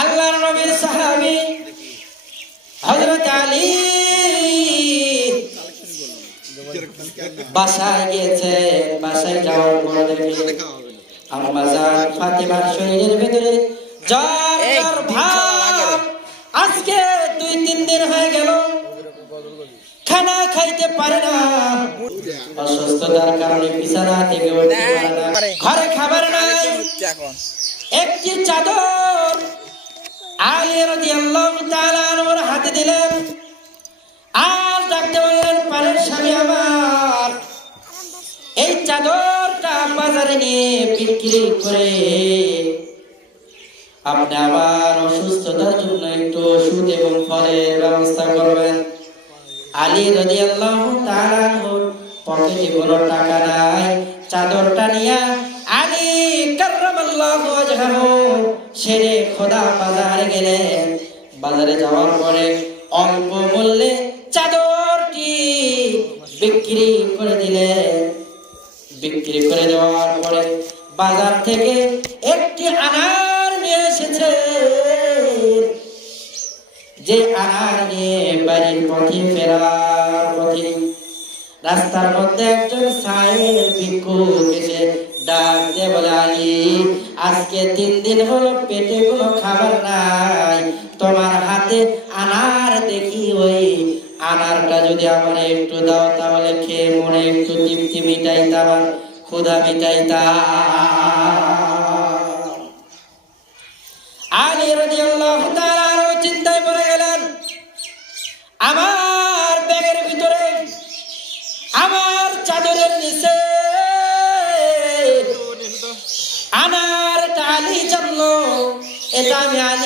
আল্লাহর নবীর সাহাবী হযরত আলী বাসায় গিয়েছে বাসায় যাওয়ার পর দেখে আম্মাজান ফাতেমার শরীরের ভিতরে জ্বর জ্বর ভাব। আজকে দুই তিন দিন হয়ে গেল। খানা খাইতে পারে না। অসুস্থতার কারণে বিছানা থেকে ঘরে খাবার নাই। একটি চাদর। আলী রাদিয়াল্লাহু তাআলা আনহুর হাতে দিলেন। আর ডাকতে বললেন পারের স্বামী আমার। এই চাদরটা বাজারে নিয়ে বিক্রি করে আপনি আবার অসুস্থতার জন্য একটু ওষুধ এবং ফলের ব্যবস্থা করবেন। আলী তাআলা আনহুর পকেটে কোনো টাকা নাই, চাদরটা নিয়া আলী ওয়াজহাহু সেরে খোদা বাজারে গেলেন। বাজারে যাওয়ার পরে অল্প মূল্যে চাদরটি বিক্রি করে দিলেন। বিক্রি করে দেওয়ার পরে বাজার থেকে একটি আনার যে আনার নিয়ে বাড়ির পথে ফেরার পথে রাস্তার মধ্যে একজন সাহেব এসে ডাক আজকে তিন দিন হলো পেটে কোনো খাবার নাই। তোমার হাতে আনার দেখি ওই আনারটা যদি আমার একটু দাও তাহলে খেয়ে মনে একটু তৃপ্তি মিটাইতাম আর মিটাইতাম। আলী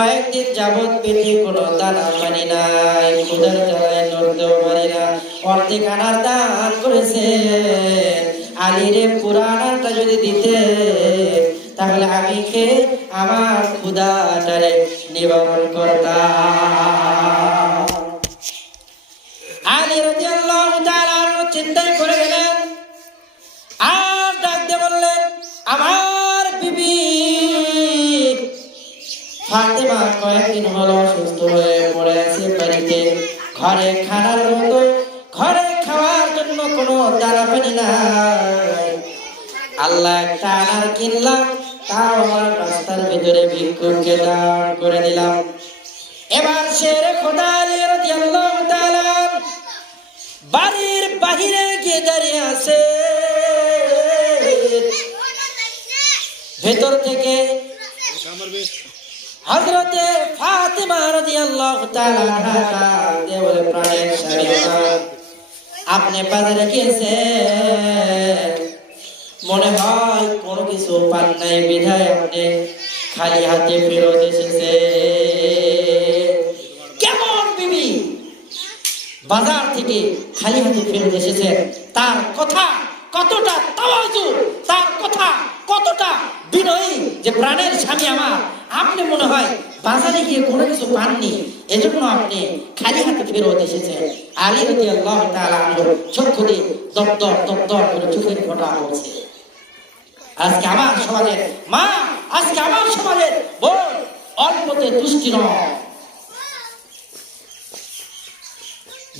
কয়েকদিন যাবৎ পেটে কোনো দানা পানি নাই খুদার জ্বালায় নড়তেও পারি না। অর্ধেক আনার দান করেছে আলিরে পুরা যদি দিতে তাহলে আমি খেয়ে আমার খুদাটারে নিবারণ করতাম। ঘরে খাওয়ার জন্য কোনো রাস্তার ভিতরে ভিক্ষুককে দান করে দিলাম। এবার শের খোদা বাড়ির বাহিরে গিয়ে দাঁড়িয়ে আছে। ভেতর থেকে হযরতে ফাতিমা রাদিয়াল্লাহু তাআলা আনহা প্রাণের স্বামী আপনি বাজারে গিয়েছেন? মনে হয় কোনো কিছু পান নাই, বিধায় আপনি খালি হাতে ফেরত এসেছে কেমন বিবি? বাজার থেকে খালি হাতে ফেরত এসেছে তার কথা কতটা তাওয়াজু, তার কথা কতটা বিনয়ী যে প্রাণের স্বামী আমার। আপনি মনে হয় বাজারে গিয়ে কোনো কিছু পাননি, এজন্য আপনি খালি হাতে ফেরত এসেছেন। আলী আল্লাহ চক্ষু দিয়ে দপ্তর দপ্তর করে চোখের ফোঁটা পড়ছে আজকে আমার সমাজের মা, আজকে আমার সমাজের বোন অল্পতে নয়।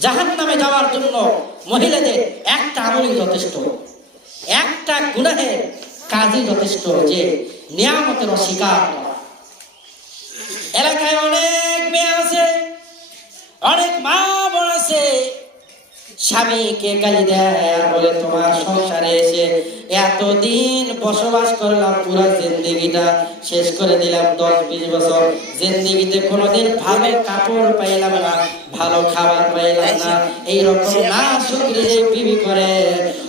জাহান নামে যাওয়ার জন্য মহিলাদের একটা আমলই যথেষ্ট। একটা গুনাহের কাজই যথেষ্ট যে নিয়ামতের অস্বীকার করা এলাকায় অনেক মেয়ে আছে, অনেক মা বোন আছে। স্বামীকে গালি দেয় বলে তোমার সংসারে এসে এতদিন বসবাস করলাম, পুরো জিন্দিগিটা শেষ করে দিলাম দশ বিশ বছর। জিন্দিগিতে কোনোদিন ভালো কাপড় পাইলাম না, ভালো খাবার পাইলাম না। এইরকম না শুকরি যে বিবি করে,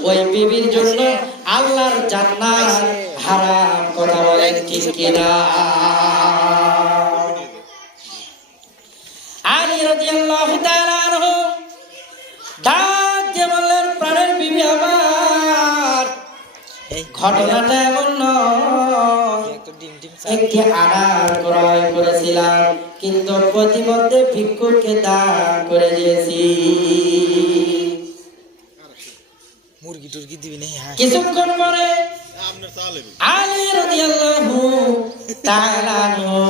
ওই বিবির জন্য আল্লাহর জান্নাত হারাম কথা বলেন ঠিক কিনা? রাদিয়াল্লাহু তাআলা আনহু। ডাক দিয়ে বললেন প্রাণের বিবি আমার। ঘটনাটা এমন নয়। ডিম ডিম একটি আনার ক্রয় করেছিলাম কিন্তু প্রতিমধ্যে ভিক্ষুককে দান করে দিয়েছি। মুরগি টুরগি দিবি না হ্যাঁ। কিছুক্ষণ পরে আলী রাদিয়াল্লাহু তাআলা আনহু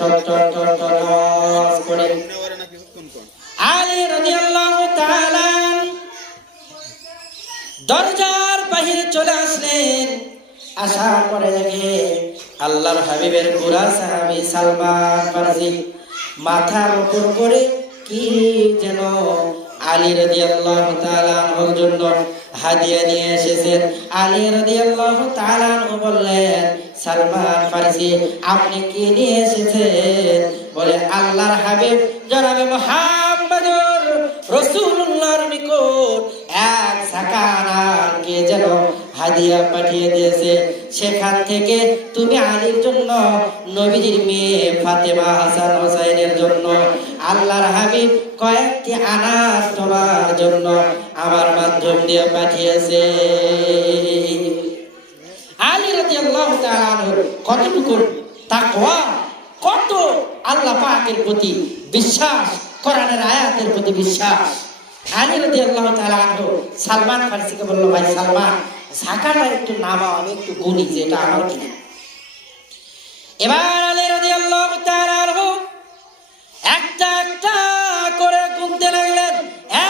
ধরে এসে টক টক টক টক আওয়াজ করে নেওয়ারে না কিছুক্ষণ কোন আলী রাদিয়াল্লাহু তাআলা দরজার বাহিরে চলে আসলেন। আসার পরে দেখে আল্লাহর হাবিবের বুড়া সাহাবী সালমান মাথার উপর করে কি যেন আলী রাদিয়াল্লাহু তাআলা আনহুর জন্য হাদিয়া নিয়ে এসেছেন। আলী রাদিয়াল্লাহু তাআলা বললেন সালমান ফারসি আপনি কি নিয়ে এসেছেন? বলে আল্লাহর হাবিব, জনাবে মুহাম্মদুর রাসূলুল্লাহর নিকট এক সাকানার কে যেন হাদিয়া পাঠিয়ে দিয়েছে। সেখান থেকে তুমি আলীর জন্য, নবীজির মেয়ে ফাতেমা হাসান হোসাইনের জন্য, আল্লাহর হাবিব কয়েকটি আনাজ তোমার জন্য আমার মাধ্যম দিয়ে পাঠিয়েছে। আলী তাআলা আনহুর কতটুকু তাকওয়া কত আল্লাহ পাকের প্রতি বিশ্বাস, কোরআনের আয়াতের প্রতি বিশ্বাস? আলী রাদিয়াল্লাহু তাআলা আনহু সালমান ফারসিকে বলল, ভাই সালমান সাকাটা একটু নামাও, আমি একটু গুনি যে এটা আমার কিনা। এবার আলী তাআলা আনহু একটা একটা করে গুনতে লাগলেন।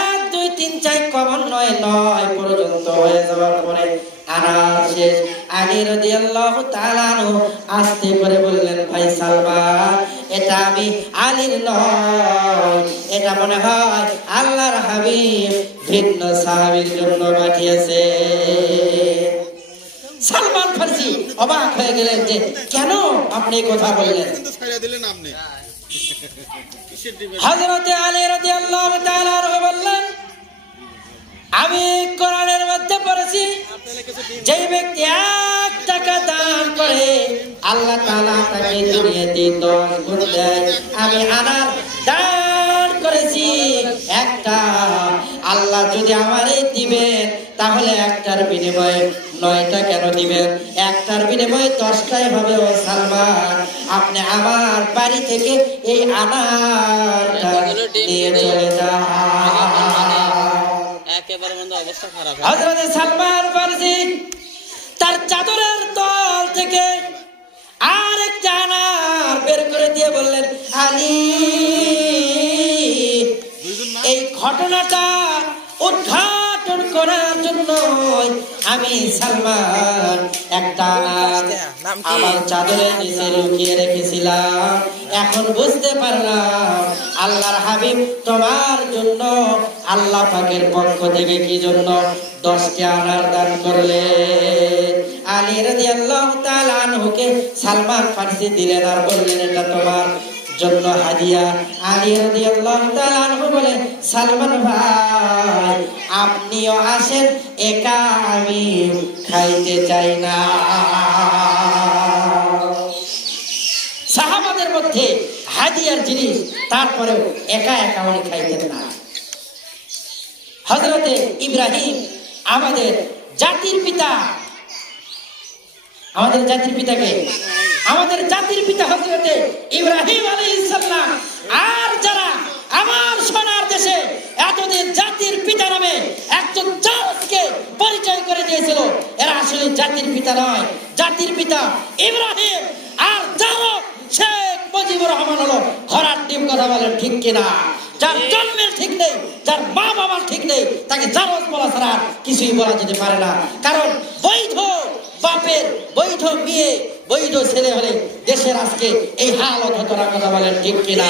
এক, দুই, তিন, চার, কমন নয় নয় পর্যন্ত হয়ে যাওয়ার পরে আনার শেষ। আলী রাদিয়াল্লাহু তাআলা আস্তে করে বললেন ভাই সালমান এটা আমি আলীর নয়। এটা মনে হয় আল্লাহর হাবিব ভিন্ন সাহাবীর জন্য পাঠিয়েছে। সালমান ফারসি অবাক হয়ে গেলেন যে কেন আপনি কথা বললেন? হযরতে আলী রাদিয়াল্লাহু তাআলা বললেন আমি কোরআনের মধ্যে পড়েছি, যেই ব্যক্তি এক টাকা দান করে, আল্লাহ তাআলা তাকে দুনিয়াতে দশ গুণ দেয়। আমি আনার দান করেছি একটা। আল্লাহ যদি আমারে দিবেন, তাহলে একটার বিনিময়ে নয়টা কেন দিবেন? একটার বিনিময়ে দশটাই হবে, ও সালমান। আপনি আমার বাড়ি থেকে এই আনারটা নিয়ে চলে যান। হজরত সালমান ফারসি তার চাদরের তল থেকে আর এক আনার বের করে দিয়ে বললেন আলী এই ঘটনাটা উদ্ঘাটন করার জন্য আমি সালমান একটা? আমার চাদরের নিচে লুকিয়ে রেখেছিলাম। এখন বুঝতে পারলাম আল্লাহর হাবিব তোমার জন্য আল্লাহ পাকের পক্ষ থেকে কি জন্য দশটি আনার দান করলে আলী রাদিয়াল্লাহু তাআলা আনহুকে সালমান ফারসি দিলেন আর বললেন এটা তোমার জন্য হাদিয়া আলী রাদিয়াল্লাহু তাআলা আনহু বলে, সালমান ভাই, আপনিও আসেন, একা আমি খাইতে চাই না। সাহাবাদের মধ্যে হাদিয়ার জিনিস তারপরেও একা একা উনি খাইতেন না। হজরতে ইব্রাহিম, আমাদের জাতির পিতা আমাদের জাতির পিতাকে, আমাদের জাতির পিতা হজরতে ইব্রাহিম আলাইহিসসালাম আর যারা আমার সোনার দেশে এতদিন জাতির পিতা নামে একজন জাতকে পরিচয় করে দিয়েছিল, এরা আসলে জাতির পিতা নয়। জাতির পিতা ইব্রাহিম, আর যারা শেখ মুজিবুর রহমান হলো। ঘোড়ার টিম কথা বলেন ঠিক কিনা? যার জন্মের ঠিক নেই, যার মা বাবার ঠিক নেই, তাকে জারজ বলা ছাড়া কিছুই বলা যেতে পারে না। কারণ বৈধ বাপের বৈধ বিয়ে বৈধ ছেলে হলে দেশের আজকে এই হালত হতো না কথা বলেন ঠিক কিনা?